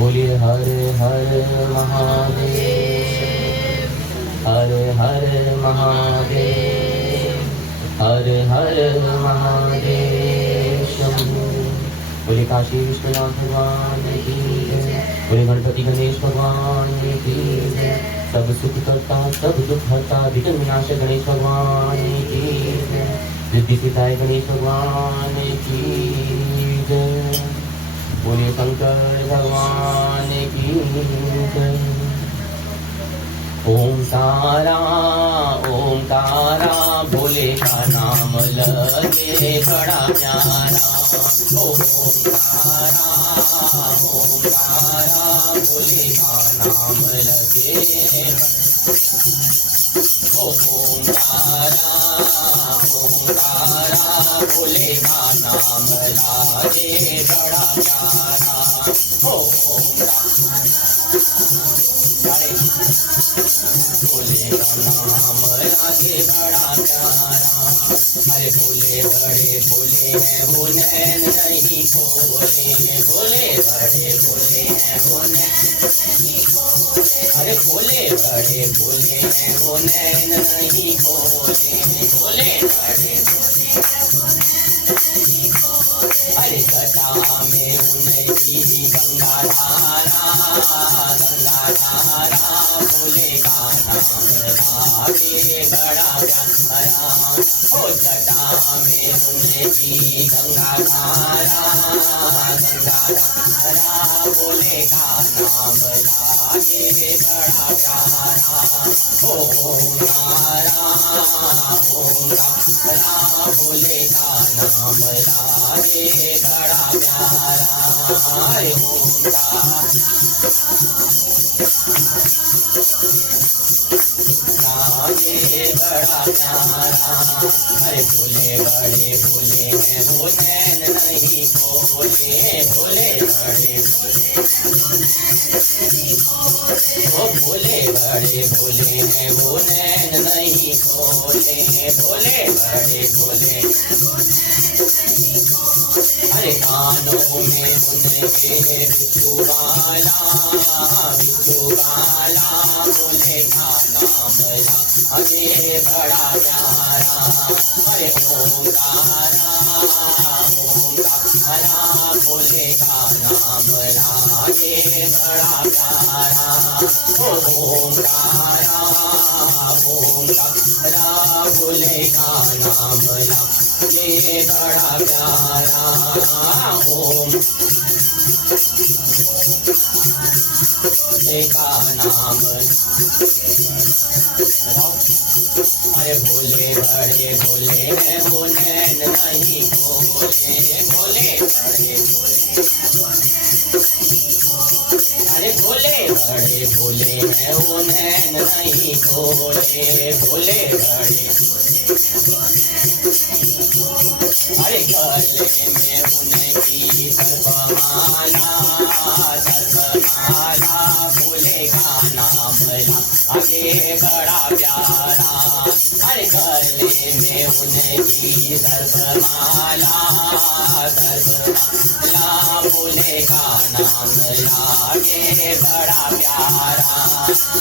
बोलिए हर हर महादेव, हर हर महादेव, हर हर महादेव शंभो। बोले काशी विश्वनाथ भगवान की जय, बोले गणपति गणेश भगवान की जय, सब सुख करता सब दुख हरता विघ्न विनाशक गणेश भगवान की जय, रिद्धि सिद्धाय गणेश भगवान की जय, बोले शंकर भगवान की जय। ओंकारा ओंकारा भोले का नाम लगे बड़ा प्यारा, ओंकारा ओंकारा भोले का नाम लगे, ओंकारा ओंकारा भोले का नाम लागे बड़ा प्यारा, भोले का नाम लागे बड़ा प्यारा। अरे भोले बड़े भोले हैं वो नैन नहीं खोले, भोले बड़े भोले हैं वो नैन, अरे भोले बड़े भोले हैं वो नैन नहीं खोले, भोले बड़े अरे कटा में उनकी गंगा धारा, गंगा धारा भोले का नाम लागे बड़ा प्यारा, ओ जटा में उनकी गंगा धारा, गंगा धारा भोले का नाम लागे बड़ा प्यारा, ओंकारा ओंकारा भोले का नाम लागे बड़ा प्यारा, ओंकार लागे बड़ा प्यारा। अरे भोले बड़े भोले हैं वो नैन नहीं खोले, भोले बड़े ओ भोले बड़े भोले हैं वो नैन नहीं खोले, भोले बड़े भोले अरे कानों में उनके बिच्छू वाला, बिच्छू वाला भोले का नाम लागे बड़ा प्यारा, अरे ओंकारा ओंकारा भोले का नाम लागे बड़ा प्यारा, ओंकारा ओंकारा भोले का नाम लागे बड़ा प्यारा, ओम का नाम। अरे भोले बड़े भोले हैं वो नैन नहीं खोले, भोले बड़े अरे भोले बड़े भोले हैं वो नैन नहीं खोले, भोले बड़े अरे गले में उनकी सर्वमाला, सर्वमाला भोले का नाम लागे बड़ा प्यारा, अरे गले में उनकी सर्वमाला, सर्वमाला भोले का नाम लागे बड़ा प्यारा,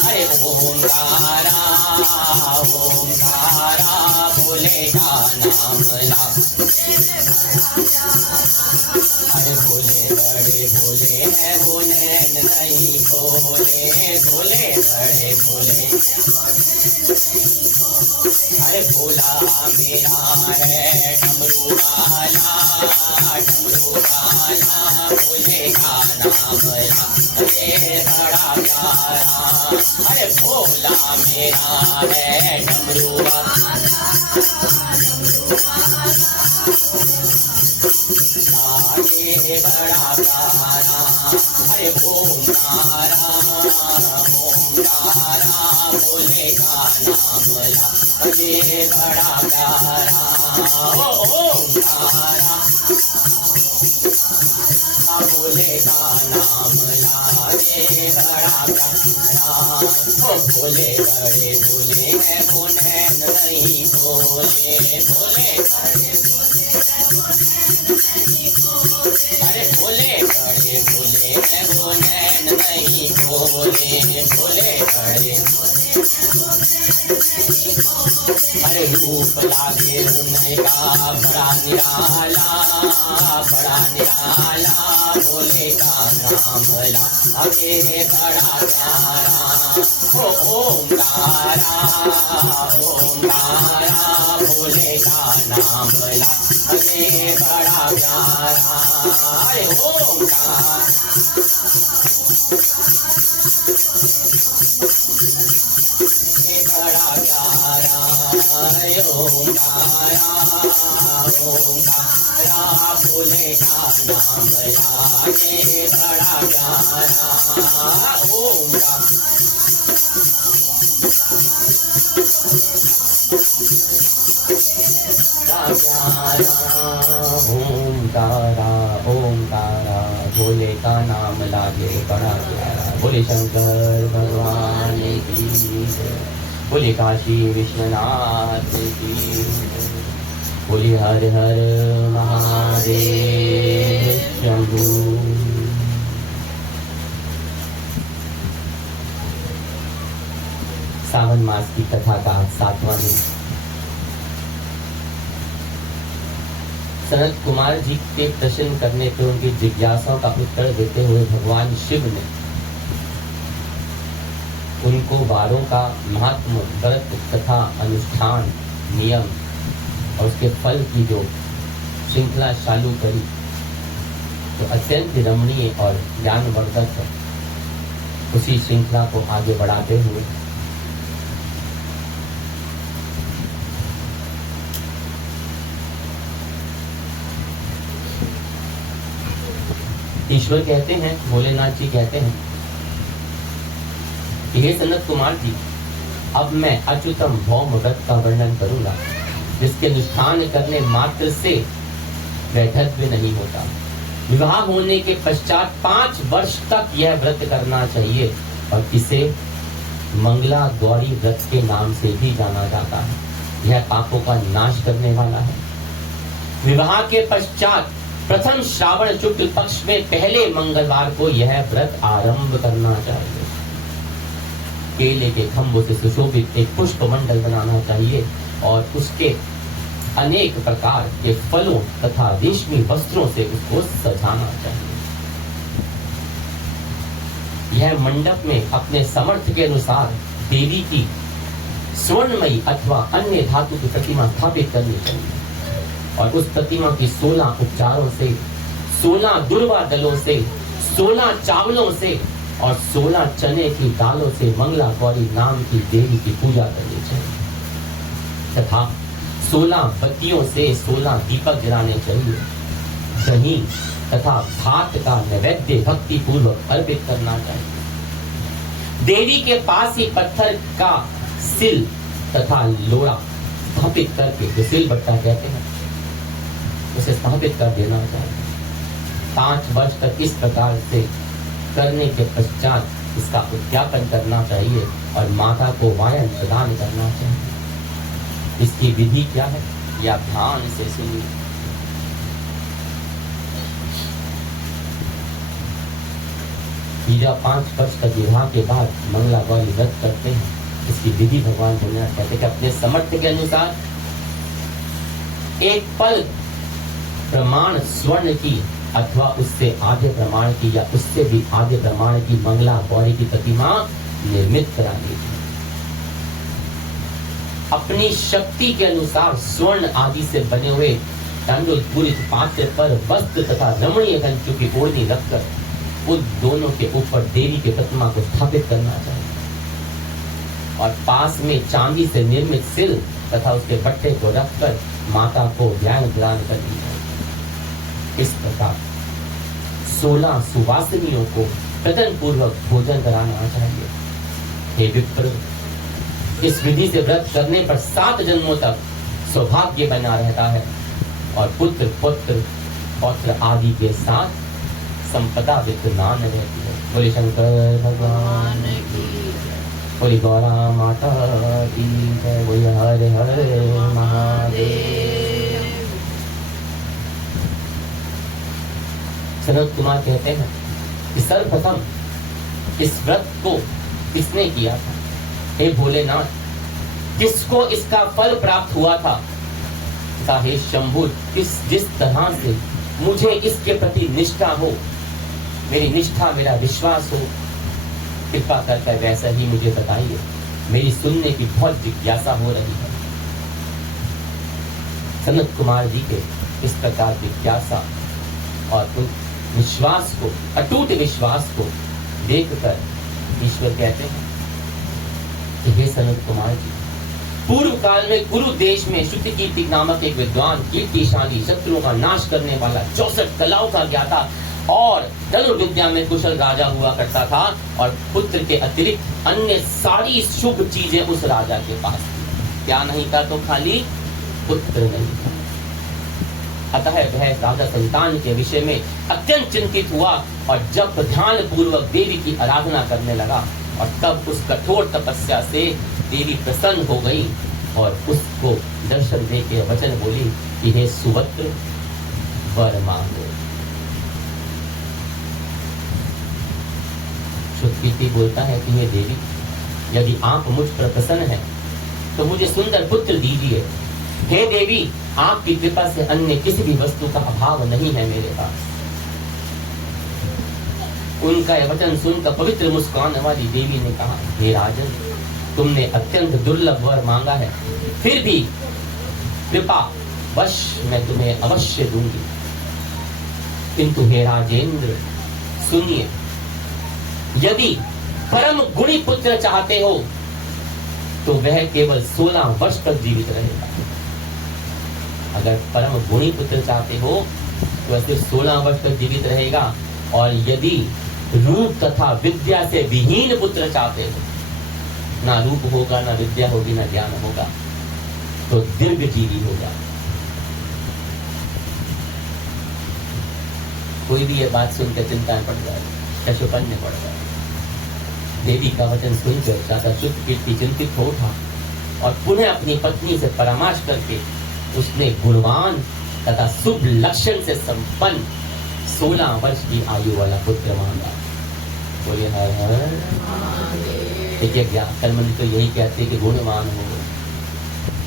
अरे ओंकारा ओंकारा भोले का नाम लागे, अरे भोले बड़े भोले हैं वो नैन नहीं खोले, भोले बड़े भोले अरे भोला मेरा है डमरू वाला, डमरू वाला भोले का नाम लागे बड़ा प्यारा, अरे भोला मेरा है डमरू वाला लागे बड़ा प्यारा, अरे ओंकारा ओंकारा भोले का नाम लागे बड़ा प्यारा, ओंकारा भोले का नाम लागे बड़ा प्यारा, ओ भोले बड़े भोले हैं वो नैन नहीं खोले, भोले बड़े अरे भोले बड़े भोले हैं वो नैन रूप लागे उनका बड़ा निराला भोले का नाम ला हमें बड़ा प्यारा ओम तारा भोले का नाम ला हमें बड़ा प्यारा अरे ओम तारा बड़ा प्यारा ओम तारा भोले का नाम लागे बड़ा प्यारा ओम तारा भोले का नाम लागे बड़ा प्यारा बोले शंकर भगवान की जय बोले काशी विश्वनाथ की बोले हर हर महादेव शंभू। सावन मास की कथा का 7वां दिन सनत कुमार जी के प्रश्न करने पे उनकी जिज्ञासाओं का उत्तर देते हुए भगवान शिव ने उनको वारों का महत्व व्रत तथा अनुष्ठान नियम और उसके फल की जो श्रृंखला चालू करी तो अत्यंत रमणीय और ज्ञानवर्धक उसी श्रृंखला को आगे बढ़ाते हुए ईश्वर कहते हैं, भोलेनाथ जी कहते हैं कि हे सनत कुमार जी, अब मैं अच्युतम भौम व्रत का वर्णन करूंगा जिसके अनुष्ठान करने मात्र से वैधव्य नहीं होता। विवाह होने के पश्चात 5 वर्ष तक यह व्रत करना चाहिए और इसे मंगला गौरी व्रत के नाम से भी जाना जाता है। यह पापों का नाश करने वाला है। विवाह के पश्चात प्रथम श्रावण शुक्ल पक्ष में पहले मंगलवार को यह व्रत आरंभ करना चाहिए। केले के खंभों से सुशोभित एक पुष्प मंडल बनाना चाहिए और उसके अनेक प्रकार के फलों तथा रेशमी वस्त्रों से उसको सजाना चाहिए। यह मंडप में अपने सामर्थ्य के अनुसार देवी की स्वर्णमयी अथवा अन्य धातु की प्रतिमा स्थापित करनी चाहिए और उस प्रतिमा की 16 उपचारों से, 16 दुर्वा दलों से, 16 चावलों से और 16 चने की दालों से मंगला गौरी नाम की देवी की पूजा करनी चाहिए तथा 16 बत्तियों से 16 दीपक जलाने चाहिए। दही तथा भात का नैवेद्य भक्ति पूर्वक अर्पित करना चाहिए। देवी के पास ही पत्थर का सिल तथा लोड़ा स्थापित करके, जो सिल बट्टा कहते हैं, उसे स्थापित कर देना चाहिए। 5 वर्ष तक इस प्रकार से करने के पश्चात इसका उद्यापन करना चाहिए और माता को वायन प्रदान करना चाहिए। इसकी विधि क्या है या ध्यान से सुनिए। जब 5 वर्ष तक विवाह के बाद मंगला गौरी व्रत करते हैं, इसकी विधि भगवान भोलेनाथ कहते हैं कि अपने सामर्थ्य के अनुसार एक पल प्रमाण स्वर्ण की अथवा उससे आधे प्रमाण की या उससे भी आधे प्रमाण की मंगला गौरी की प्रतिमा निर्मित करानी चाहिए। अपनी शक्ति के अनुसार स्वर्ण आदि से बने हुए तंडुल पूरित पात्र पर वस्त्र तथा रमणीय कंचू की ओढ़नी रखकर उन दोनों के ऊपर देवी की प्रतिमा को स्थापित करना चाहिए और पास में चांदी से निर्मित सिल तथा उसके बट्टे को रखकर माता को ज्ञान प्रदान करनी चाहिए। इस प्रकार 16 सुवासिनियों को प्रथम पूर्वक भोजन कराना चाहिए। हे विप्र, इस विधि से व्रत करने पर 7 जन्मों तक सौभाग्य बना रहता है और पुत्र पुत्र पौत्र आदि के साथ संपदा विद्यमान रहती है। बोले शंकर भगवान की, बोले गौरा माता की जय, बोले हर हर महादेव। सनत कुमार कहते हैं कि सर्वप्रथम इस व्रत को किसने किया था? हे भोलेनाथ, किसको इसका फल प्राप्त हुआ था। हे शंभु, जिस तरह से मुझे इसके प्रति निष्ठा हो, मेरी निष्ठा, मेरा विश्वास हो, कृपा करके वैसा ही मुझे बताइए। मेरी सुनने की बहुत जिज्ञासा हो रही है। सनत कुमार जी के इस प्रकार जिज्ञासा और उन विश्वास को, अटूट विश्वास को देखकर ईश्वर कहते हैं कि हे सनत कुमार जी, पूर्व काल में कुरु देश में श्रुति कीर्ति नामक एक विद्वान, कीर्तिशाली, शत्रुओं का नाश करने वाला, 64 कलाओं का ज्ञाता और धनुर्विद्या में कुशल राजा हुआ करता था, और पुत्र के अतिरिक्त अन्य सारी शुभ चीजें उस राजा के पास थी। क्या नहीं था? तो खाली पुत्र नहीं था। अतः वह राजा संतान के विषय में अत्यंत चिंतित हुआ और जब ध्यान पूर्वक देवी की आराधना करने लगा, और तब उस कठोर तपस्या से देवी प्रसन्न हो गई और उसको दर्शन दे के वचन बोली कि हे सुवत्र, वर मांगो। श्रुति बोलता है कि हे देवी, यदि आप मुझ पर प्रसन्न हैं तो मुझे सुंदर पुत्र दीजिए। हे देवी, आपकी कृपा से अन्य किसी भी वस्तु का अभाव नहीं है मेरे पास। उनका यह वचन सुनकर पवित्र मुस्कान वाली देवी ने कहा, हे राजन, तुमने अत्यंत दुर्लभ वर मांगा है, फिर भी कृपा वश मैं तुम्हें अवश्य दूंगी। किंतु हे राजेंद्र, सुनिए, यदि परम गुणी पुत्र चाहते हो तो वह केवल 16 वर्ष तक जीवित रहेगा। अगर परम गुणी पुत्र चाहते हो तो वह सिर्फ 16 वर्ष तक जीवित रहेगा, और यदि रूप तथा विद्या से विहीन पुत्र चाहते हो, ना रूप होगा, ना विद्या होगी, ना ज्ञान होगा, तो दीर्घ जीवी होगा। कोई भी ये बात सुनकर चिंता में पड़ जाए, शशुपन्न पड़ जाए। देवी का वचन सुनकर राजा शुक्र चिंतित हो उठा और पुनः अपनी पत्नी से परामर्श करके उसने गुणवान तथा शुभ लक्षण से संपन्न 16 वर्ष की आयु वाला पुत्र मांगा। बोले हर हर। देखिए, ज्ञान तो यही कहते हैं कि गुणवान हो,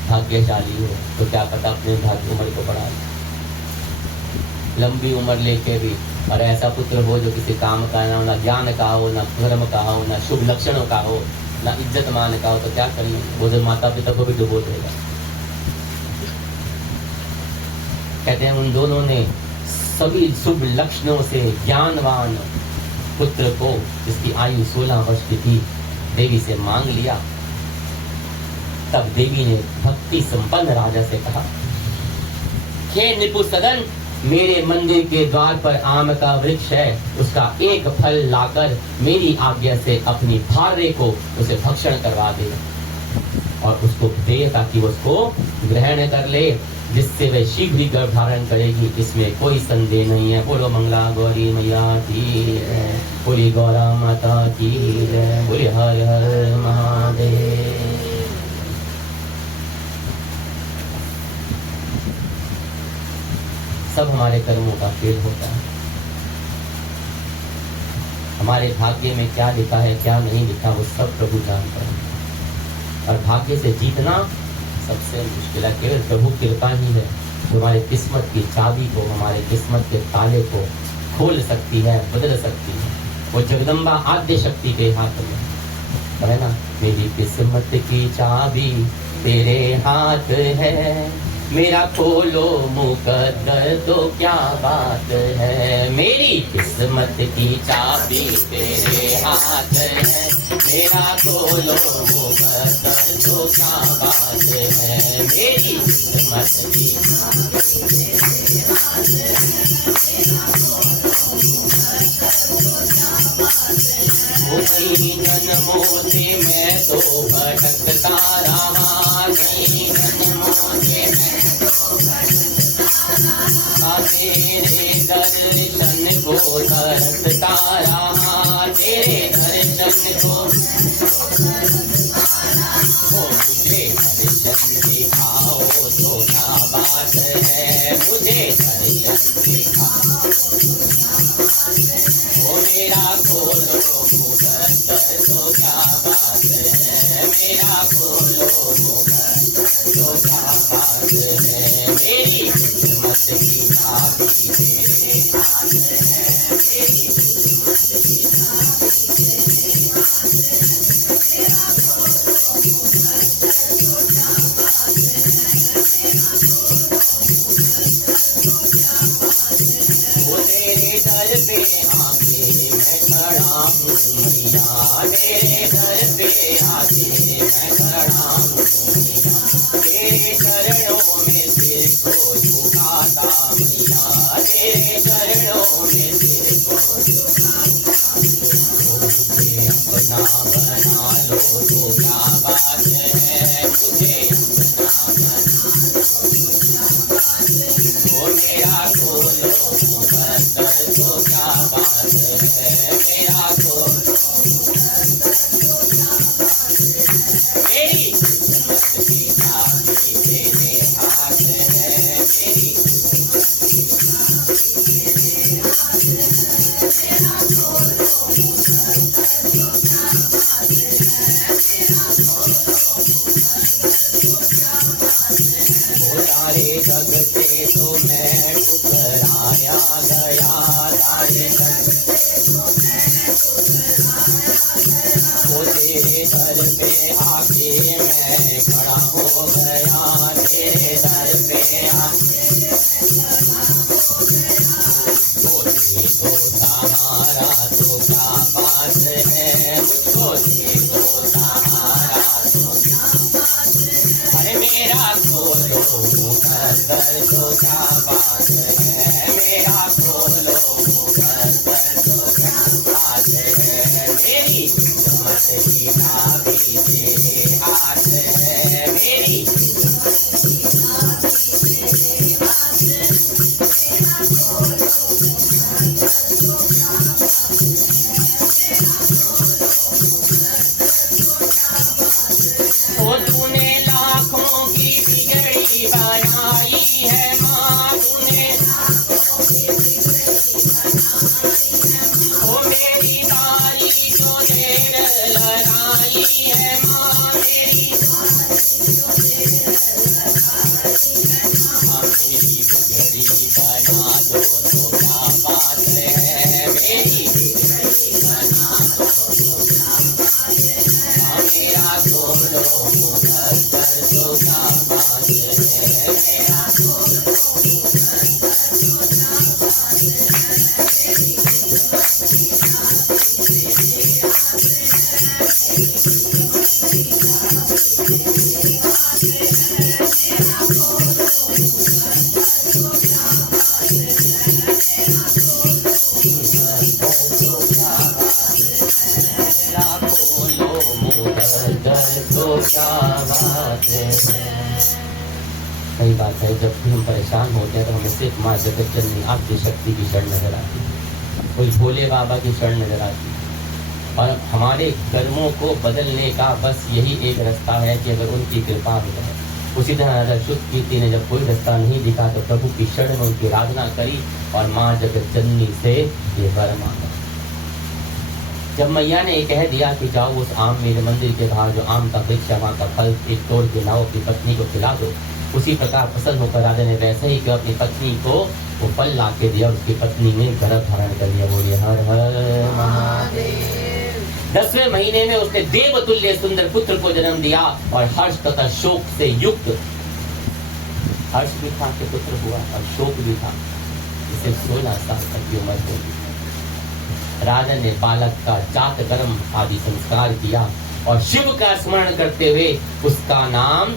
भाग्यशाली हो, तो क्या पता अपने भाग्य उम्र को बढ़ा ले, लंबी उम्र लेके भी, और ऐसा पुत्र हो जो किसी काम का ना हो, ना ज्ञान का हो, ना धर्म का हो, ना शुभ लक्षणों का हो, ना इज्जत मान का हो, तो क्या करिए, वो जो माता पिता को भी डुबो देगा। कहते हैं उन दोनों ने सभी शुभ लक्षणों से ज्ञानवान पुत्र को, जिसकी आयु 16 वर्ष की थी, देवी से मांग लिया। तब देवी ने भक्ति संपन्न राजा से कहा, हे निपुसदन, मेरे मंदिर के द्वार पर आम का वृक्ष है, उसका एक फल लाकर मेरी आज्ञा से अपनी भार्य को उसे भक्षण करवा दे और उसको दे, ताकि वो उसको ग्रहण कर ले, जिससे वह शीघ्र ही गर्भ धारण करेगी, इसमें कोई संदेह नहीं है। बोलो मंगला गौरी मैया की जय, बोली गौरा माता की जय, बोली हर हर महादेव। सब हमारे कर्मों का खेल होता है। हमारे भाग्य में क्या लिखा है, क्या नहीं लिखा, वो सब प्रभु जानता है। और भाग्य से जीतना सबसे मुश्किल है। केवल प्रभु कृपा ही है जो हमारे किस्मत की चाबी को, हमारे किस्मत के ताले को खोल सकती है, बदल सकती है। वो जगदम्बा आद्य शक्ति के हाथ में है ना। मेरी किस्मत की चाबी तेरे हाथ है, मेरा खोलो मुकद्दर तो क्या बात है। मेरी किस्मत की चाबी तेरे हाथ है, मेरा खोलो मुकद्दर तो क्या बात है। मेरी किस्मत की जन्मों से मैं तो भटकता रहा, जन्मों से तेरे दर्शन को तरसता रहा, तेरे दर्शन को मुझे दर्शन दिखाओ तो क्या बात है, मुझे दर्शन दिखाओ। ओ मेरा खोलो मुकद्दर तो क्या बात है, मेरा खोलो तेरे दर पे आके मैं खड़ा हूँ मैया, तेरे चरणों में सिर को झुकाता मैया, तेरे चरणों में सिर को झुकाता। मुझे अपना बना लो तो क्या बात है, मुझे अपना बना लो क्या बात है, वो मेरा खोलो मुकद्दर तो क्या बात है, मेरा खोलो मेरी किस्मत की चाबी तेरे हाथ है, मेरी सारे जग से तो मैं ठुकराया गया, सारे जग वो तेरे दर पे आके मैं खड़ा हो गया, तेरे दर पे आके मुझको सहारा तो क्या बात है, मुझको तो सहारा तो क्या बात है, अरे मेरा खोलो मुकद्दर तो क्या बात है, मेरा खोलो मुकद्दर तो क्या बात है, मेरी किस्मत की चाबी तेरे हाथ है, मेरी वो तूने लाखों की बिगड़ी बनाई है माँ, तूने वो मेरी बाली जो देर लगाई है माँ, मेरी मेरी बिगड़ी बना दो तो क्या बात है, मेरी बिगड़ी बना दो तो क्या बात है, मेरा खोलो मुकद्दर तो क्या बात है, मेरा खोलो मुकद्दर तो क्या बात है, सही बात है। जब भी हम परेशान होते हैं तो हमें सिर्फ माँ जगत जननी आपकी शक्ति की शरण नजर आती है, कोई भोले बाबा की शरण नजर आती है, और हमारे कर्मों को बदलने का बस यही एक रास्ता है कि अगर उनकी कृपा हो जाए। उसी तरह राजा शुद्ध कीर्ति ने जब कोई रास्ता नहीं दिखा तो प्रभु की शरण में उनकी आराधना करी और माँ जगत जननी से ये वर मांगा। जब मैया ने ये कह दिया कि जाओ उस आम मेरे मंदिर के बाहर जो आम का वृक्ष है वहाँ का फल एक तोड़ के लाओ, अपनी पत्नी को खिला दो, उसी प्रकार प्रसन्न होकर राजा ने वैसे ही किया, अपनी पत्नी को वो फल ला के दिया, उसकी पत्नी ने गर्भ धारण कर लिया। बोलिए हर हर महादेव। 10वें महीने में उसने देवतुल्य सुंदर पुत्र को जन्म दिया और हर्ष तथा शोक से युक्त, हर्ष भी था कि पुत्र हुआ और शोक भी था, इसे 16 साल तक की उम्र होगी। राजा ने बालक का जात कर्म आदि संस्कार किया और शिव का स्मरण करते हुए उसका नाम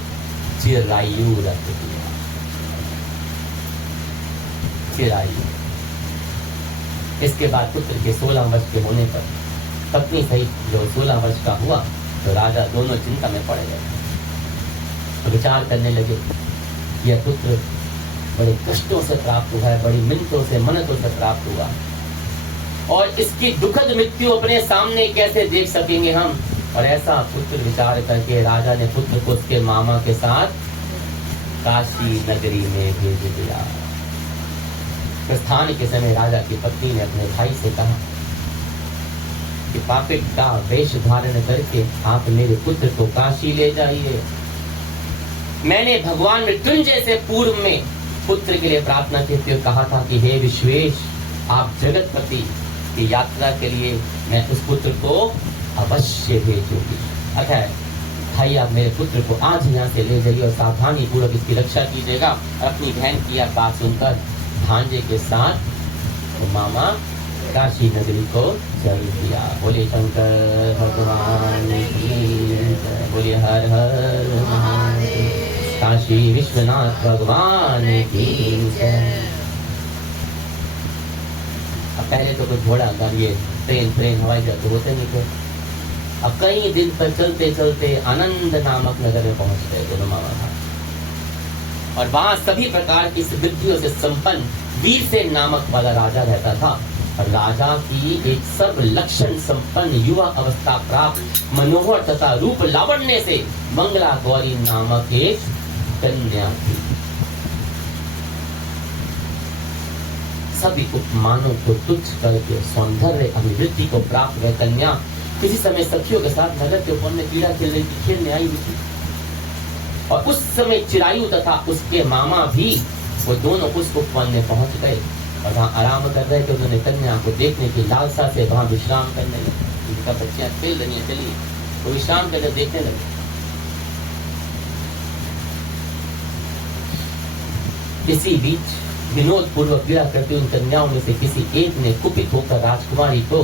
चिरायु रख दिया। चिरायु। इसके बाद पुत्र के 16 वर्ष के होने पर पत्नी सहित जो 16 वर्ष का हुआ तो राजा दोनों चिंता में पड़ गए, विचार करने लगे यह पुत्र बड़े कष्टों से प्राप्त हुआ है, बड़ी मिन्नतों से मन्नतों से प्राप्त हुआ, और इसकी दुखद मृत्यु अपने सामने कैसे देख सकेंगे हम। और ऐसा पुत्र विचार करके राजा ने पुत्र को उसके मामा के साथ काशी नगरी में भेज दिया। प्रस्थान के समय राजा की पत्नी ने अपने भाई से कहा कि पापिट का वेश धारण करके आप मेरे पुत्र को काशी ले जाइए। मैंने भगवान मृत्युंजय से पूर्व में पुत्र के लिए प्रार्थना करते हुए कहा था कि हे विश्वेश, आप जगतपति की यात्रा के लिए मैं उस पुत्र को अवश्य भेजूंगी। अतः भाई आप मेरे पुत्र को आज यहाँ से ले जाइए और सावधानी पूर्वक इसकी रक्षा कीजिएगा। और अपनी बहन की यह बात सुनकर भांजे के साथ तो मामा काशी नगरी को चल दिया। बोले शंकर भगवान की जय, बोले हर हर महादेव, काशी विश्वनाथ भगवान की जय। अब पहले तो कोई घोड़ा गाड़ी ट्रेन हवाई जहाज तो होते नहीं थे। अब कई दिन तक चलते चलते आनंद नामक नगर में पहुंच गए दोनों मामा भाई। और वहां सभी प्रकार की सिद्धियों से संपन्न वीरसेन नामक वाला राजा रहता था। और राजा की एक सर्व लक्षण संपन्न युवा अवस्था प्राप्त मनोहर तथा रूप लावण्य से मंगला गौरी नामक एक कन्या थी। सभी उपमानों को तुच्छ करके सौंदर्य अभिवृद्धि को प्राप्त वह कन्या किसी समय सखियों के साथ नगर के वन में क्रीड़ा खेलने आई हुई थी। और उस समय चिरायु तथा उसके मामा भी वो दोनों उस उपवन में पहुंच गए और वहाँ आराम कर रहे थे। उन्होंने कन्या को देखने की लालसा से वहाँ विश्राम करने लगे। उनका बच्चियां खेल रही हैं, चलिए वो विश्राम करके देखने लगे। इसी बीच विनोद पूर्वक क्रीड़ा करती उन कन्याओं में से किसी एक ने कुपित होकर राजकुमारी को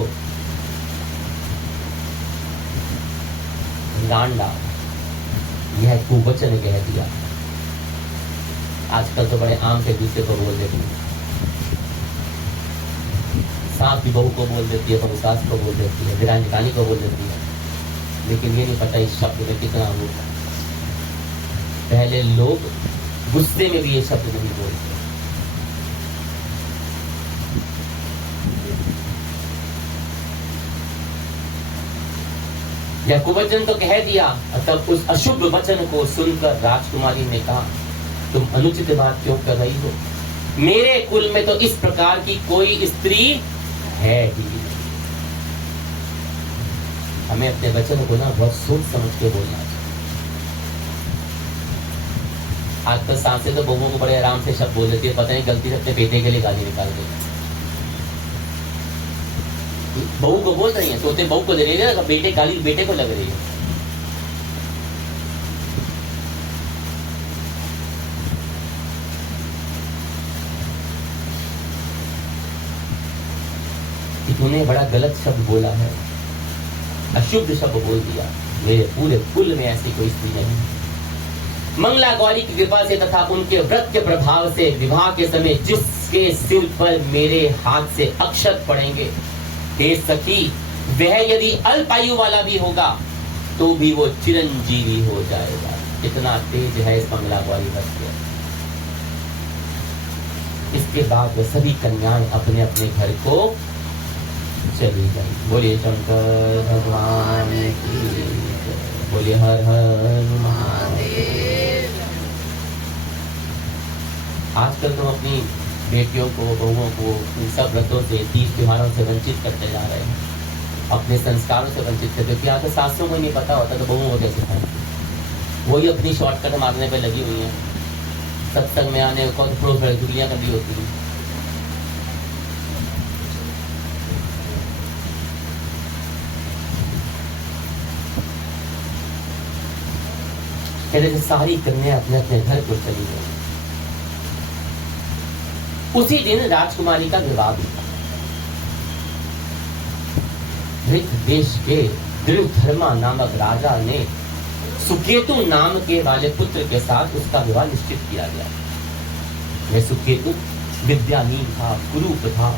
गांडा यह कुवचन कह दिया। आजकल तो बड़े आम से दूसरे को बोल देती है, सास भी बहू को बोल देती है, बहू सास को बोल देती है, वीरांजनी को बोल देती है। लेकिन ये नहीं पता इस शब्द में कितना होता। पहले लोग गुस्से में भी ये शब्द नहीं बोलते। यह कुवचन तो कह दिया। तब उस अशुभ वचन को सुनकर राजकुमारी ने कहा, तुम अनुचित बात क्यों कर रही हो? मेरे कुल में तो इस प्रकार की कोई स्त्री है ही नहीं। हमें अपने वचन को ना बहुत सोच समझ के बोलना चाहिए। आजकल सांसें तो बहुओं को बड़े आराम से शब्द बोल देती है, पता नहीं गलती से अपने बेटे के लिए गाली निकाल देती। बहू को बोल रही है, सोते बहू को दे रही है, बेटे गाली बेटे को लग रही है। तूने बड़ा गलत शब्द बोला है, अशुद्ध शब्द बोल दिया। मेरे पूरे कुल में ऐसी कोई स्त्री नहीं। मंगला गौरी की कृपा से तथा उनके व्रत के प्रभाव से विवाह के समय जिसके सिर पर मेरे हाथ से अक्षत पड़ेंगे, हे सखी, वह यदि अल्पायु वाला भी होगा तो भी वो चिरंजीवी हो जाएगा। इतना तेज है इस मंगला गौरी व्रत के। इसके बाद वो सभी कन्याएं अपने अपने घर को चली गई। बोलिए शंकर भगवान की जय, बोलिए हर हर महादेव। आजकल तो अपनी बेटियों को, बहुओं को इन सब व्रतों से, तीज त्योहारों से वंचित करते जा रहे हैं, अपने संस्कारों से वंचित करते। क्योंकि आगे सासों को नहीं पता होता तो बहुओं को कैसे खाएं। वही अपनी शॉर्टकट मारने पर लगी हुई है। सत्संग में आने को दुनिया कर दी होती है। कहते सारी कन्या अपने अपने घर को चली गई। उसी दिन राजकुमारी का विवाह भी था। देश के दृढ़धर्मा नामक राजा ने सुकेतु नाम के वाले पुत्र के साथ उसका विवाह निश्चित किया गया। वह सुकेतु विद्याहीन था, कुरूप था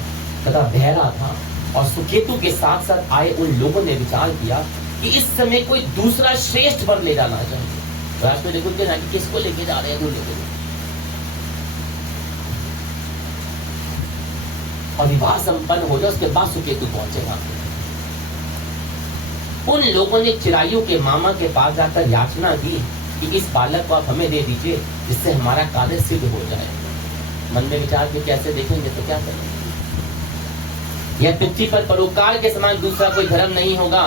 तथा बहरा था। और सुकेतु के साथ साथ आए उन लोगों ने विचार किया कि इस समय कोई दूसरा श्रेष्ठ वर ले जाना चाहिए। राष्ट्र देखो कि किसको लेके जा रहे हैं लोग। और विवाह संपन्न हो जाए उसके बाद सुकेतु पहुंचेगा। उन लोगों ने चिरायु के मामा के पास जाकर याचना की कि इस बालक को आप हमें दे दीजिए जिससे हमारा कार्य सिद्ध हो जाए। मन में विचार के कैसे देखेंगे तो क्या करेंगे। यह पृथ्वी पर परोपकार के समान दूसरा कोई धर्म नहीं होगा।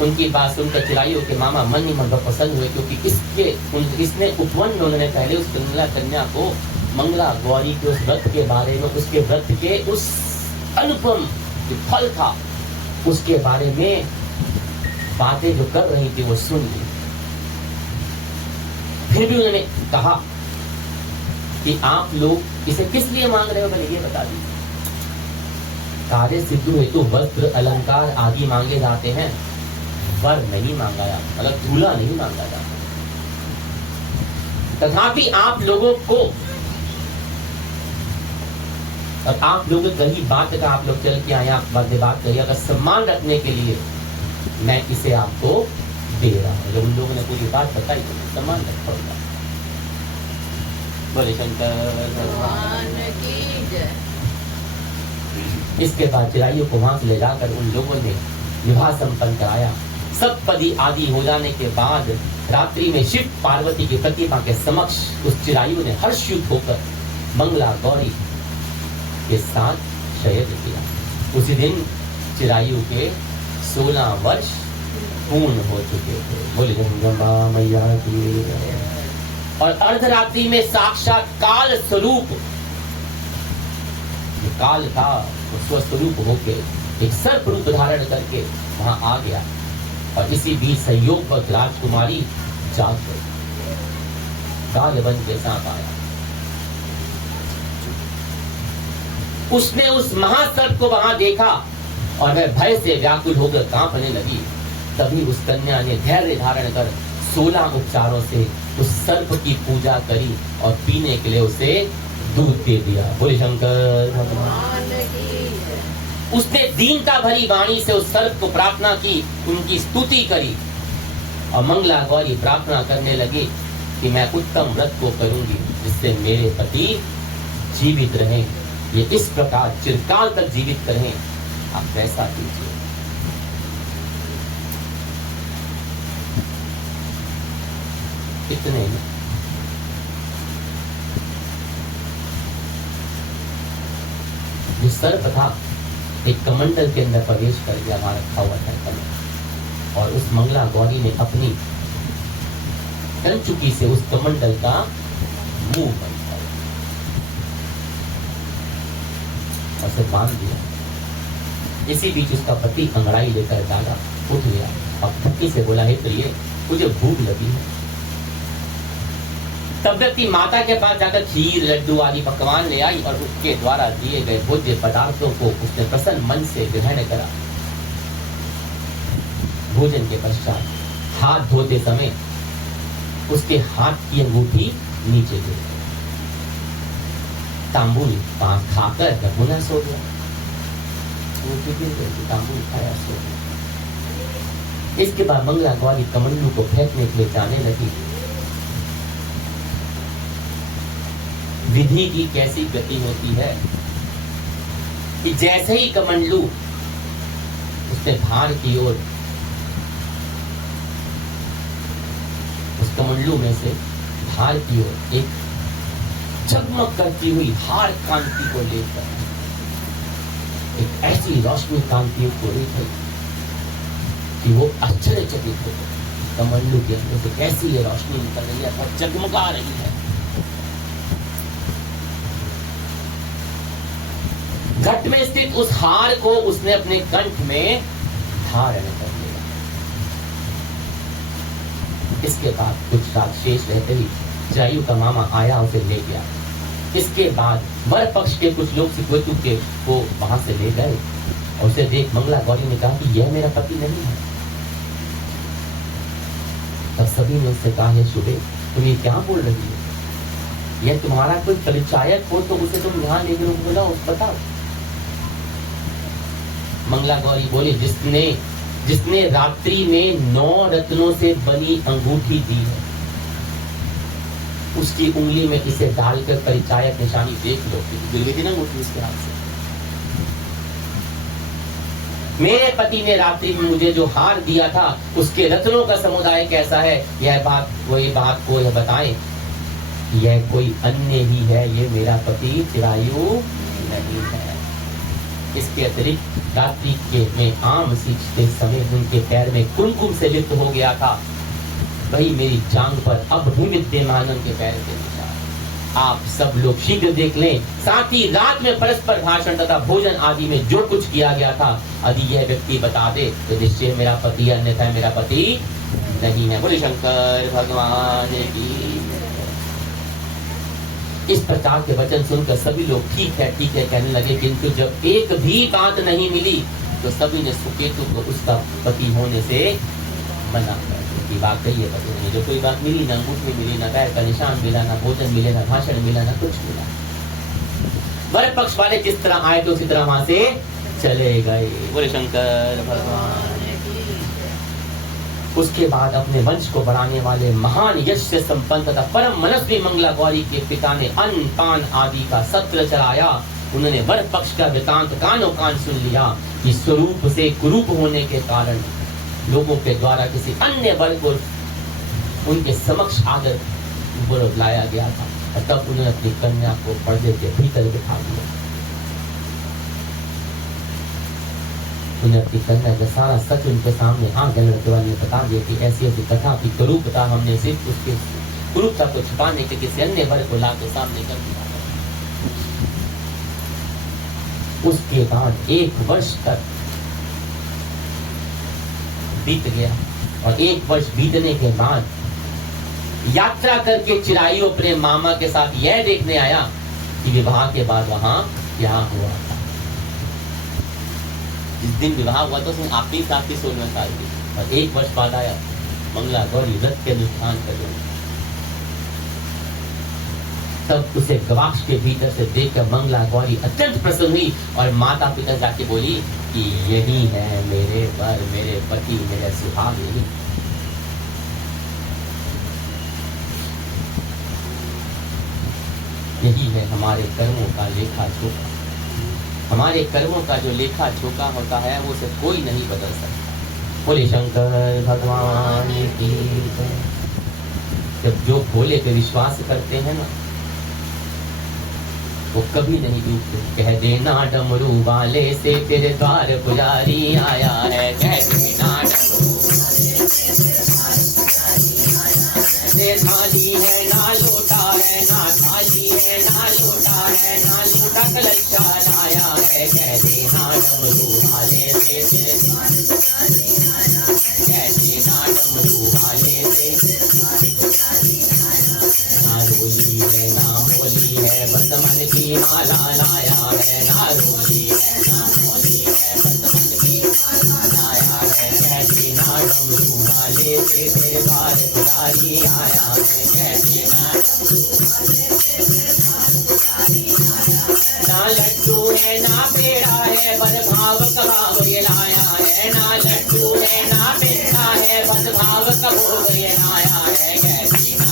उनकी बात सुनकर चिरायु के मामा मन ही मन पसंद हुए, क्योंकि इसने उपवन में उन्होंने पहले उस कन्या को मंगला गौरी के उस व्रत के बारे में, उसके व्रत के उस अनुपम फल था, उसके बारे में बातें जो कर रही थी वो सुन ली। फिर भी उन्होंने कहा कि आप लोग इसे किस लिए मांग रहे हो, पहले ये बता दीजिए। कार्य सिद्धि हेतु वस्त्र अलंकार आदि मांगे जाते हैं, वर नहीं मांगा जाता, मतलब दूल्हा नहीं मांगा जाता। तथापि आप लोगों को, और आप लोग कहीं बात का आप लोग चल के आए, आप बात करिए, अगर सम्मान रखने के लिए मैं इसे आपको दे रहा हूं। जब उन लोगों ने पूरी बात बताई तो सम्मान रखा होगा। बोले शंकर भगवान की जय। इसके बाद चिराइयों को वहां से ले जाकर उन लोगों ने विवाह संपन्न कराया। सब पदी आदि हो जाने के बाद रात्रि में शिव पार्वती की प्रतिमा के समक्ष उस चिरायु ने हर्षयुत होकर मंगला गौरी के साथ शयन किया। उसी दिन चिरायु के 16 वर्ष पूर्ण हो चुके थे। बोले गंगा मैया की। और अर्धरात्रि में साक्षात काल स्वरूप, काल था वो स्वस्वरूप होके एक सर्प रूप धारण करके वहां आ गया। और इसी बीच संयोगवश राजकुमारी जाग गई, काल बन के साथ आया। उसने उस महासर्प को वहां देखा और वह भय से व्याकुल होकर कांपने लगी। तभी उस कन्या ने धैर्य धारण कर 16 उपचारों से उस सर्प की पूजा करी और पीने के लिए उसे दूध दे दिया। बोले शंकर भगवान की। उसने दीनता भरी वाणी से उस सर्प को प्रार्थना की, उनकी स्तुति करी और मंगला गौरी प्रार्थना करने लगी कि मैं उत्तम व्रत को करूंगी जिससे मेरे पति जीवित रहें, ये इस प्रकार चिरकाल तक जीवित रहें। आप कैसा कीजिए। इतने में जो सर्प था एक कमंडल के अंदर प्रवेश कर गया, वहां रखा हुआ था। और उस मंगला गौरी ने अपनी कंचुकी से उस कमंडल का मुंह बंद कर और उसे बांध दिया। इसी बीच उसका पति अंगड़ाई लेकर जागा, उठ गया और भूखी से बोला, हे प्रिय मुझे भूख लगी है। तब व्यक्ति माता के पास जाकर खीर लड्डू आदि पकवान ले आई और उसके द्वारा दिए गए भोज्य पदार्थों को उसने प्रसन्न मन से ग्रहण करा। भोजन के पश्चात हाथ धोते समय उसके हाथ की अंगूठी नीचे गिरी। तांबुल खाकर पुनः सो गया। तांबुल खाया, सो गया। इसके बाद मंगला गौरी कमंडलू को फेंकने के लिए जाने लगी। विधि की कैसी गति होती है कि जैसे ही कमंडलू उसने भार की ओर, उस कमंडलू में से भार की ओर एक जगमग करती हुई हार कांति को लेकर एक ऐसी रोशनी कांति को लेकर कि वो आश्चर्यचकित हो गए। कमंडलू के अंदर से कैसी ये रोशनी निकल रही है और जगमगा रही है। घट में स्थित उस हार को उसने अपने कंठ में धारण कर लिया। इसके बाद कुछ रात शेष रहते ही चिरायु का मामा आया, उसे ले गया। इसके बाद वर पक्ष के कुछ लोग सिद्धवतु के को वहां से ले गए और उसे देख मंगला गौरी ने कहा कि यह मेरा पति नहीं है। तब सभी ने उससे कहा, हे शुभे तुम ये क्या बोल रही हो? यह तुम्हारा कोई परिचायक हो तो उसे तुम यहाँ लेकर बोला बताओ। मंगला गौरी बोली, जिसने रात्रि में 9 रत्नों से बनी अंगूठी दी है, उसकी उंगली में इसे डालकर परिचायक निशानी देख लो। गिरवी ना अंगूठी उसके हाथ से। मेरे पति ने रात्रि में मुझे जो हार दिया था उसके रत्नों का समुदाय कैसा है, यह बात को यह बताएं। यह कोई अन्य ही है, ये मेरा पति चिरायु नहीं है। इसके अतिरिक्त रात्रि के में आम सींचते समय उनके पैर में कुमकुम से लिप्त हो गया था, वही मेरी जांग पर अब भी विद्यमान उनके पैर के निशान। आप सब लोग शीघ्र देख लें। साथ ही रात में परस्पर भाषण तथा भोजन आदि में जो कुछ किया गया था, यदि यह व्यक्ति बता दे तो निश्चय मेरा पति है, अन्यथा मेरा पति नहीं है। बोले शंकर भगवान की। इस प्रकार के वचन सुनकर सभी लोग ठीक है कहने लगे, किंतु जब एक भी बात नहीं मिली तो सभी ने सुकेतु को उसका पति होने से मना कर कि वाकई ये पति नहीं। जो कोई बात मिली, ना अंगूठी मिली, ना पैर का निशान मिला, ना भोजन मिले, ना भाषण मिला, ना कुछ मिला। वर पक्ष वाले जिस तरह आए तो उसी तरह वहां से चले गए। बोले शंकर भगवान। उसके बाद अपने वंश को बढ़ाने वाले महान यश से संपन्न तथा परम मनस्वी मंगला गौरी के पिता ने अन्न पान आदि का सत्र चलाया। उन्होंने वर पक्ष का वृतांत कानों कान सुन लिया कि स्वरूप से कुरूप होने के कारण लोगों के द्वारा किसी अन्य वर को उनके समक्ष आदर लाया गया था, और तब उन्होंने अपनी कन्या को पर्दे के भीतर बिठा दिया। उन्हें अपनी कन्या का सारा सच उनके सामने आगे लड़के वाले बता दिया कि ऐसी ऐसी कथा की कुरूपता हमने सिर्फ उसके कुरूपता को छुपाने के किसी अन्य वर को ला के सामने कर दिया। उसके बाद 1 वर्ष तक बीत गया, और 1 वर्ष बीतने के बाद यात्रा करके चिरायु अपने मामा के साथ यह देखने आया कि विवाह के बाद वहां क्या हुआ था। जिस दिन विवाह हुआ था उसमें आप ही 16वें साल की, और 1 वर्ष बाद आया मंगला गौरी व्रत के अनुष्ठान कर। तब उसे गवाक्ष के भीतर से देखकर मंगला गौरी अत्यंत प्रसन्न हुई और माता पिता जाके बोली कि यही है मेरे वर, मेरे पति, मेरे सुहाग। यही है हमारे कर्मों का लेखा जोखा। हमारे कर्मों का जो लेखा जोखा होता है वो से कोई नहीं बदल सकता। बोले शंकर भगवान की। जब जो भोले पे विश्वास करते हैं ना, वो कभी नहीं डूबते। कह देना डमरू वाले से तेरे द्वार पुजारी आया है, कह देना थाली है ना लोटा है, ना थाली है ना लोटा है, ना लोटा कलशा आया है, कह देना डमरू वाले से तेरे कह देना डमरू वाले से ना रोली है ना मोली है, बस मन की माला लाया है, ना रोली है ना मोली है, बस मन की माला लाया है, कह देना डमरू वाले से तेरे द्वार पुजारी आया है, कह देना ना लड्डू है ना पेड़ा है, बस भाव कबाब ये लाया है, ना लड्डू है ना पेड़ा है, बस भाव कबाब ये लाया है, कह देना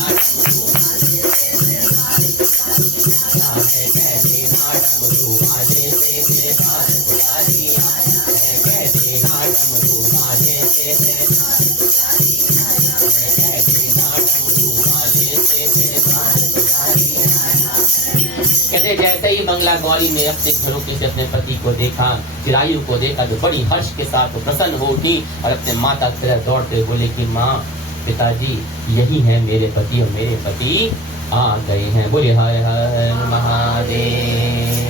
डमरू वाले से तेरे द्वार पुजारी आया है, कह देना डमरू वाले से तेरे कहते जैसे ही मंगला गौरी ने अपने झरोखे से अपने पति को देखा, चिरायु को देखा, तो बड़ी हर्ष के साथ प्रसन्न हो उठी और अपने माता की तरह दौड़ते बोले कि माँ, पिताजी, यही है मेरे पति और मेरे पति आ गए हैं। बोले हर हर महादेव।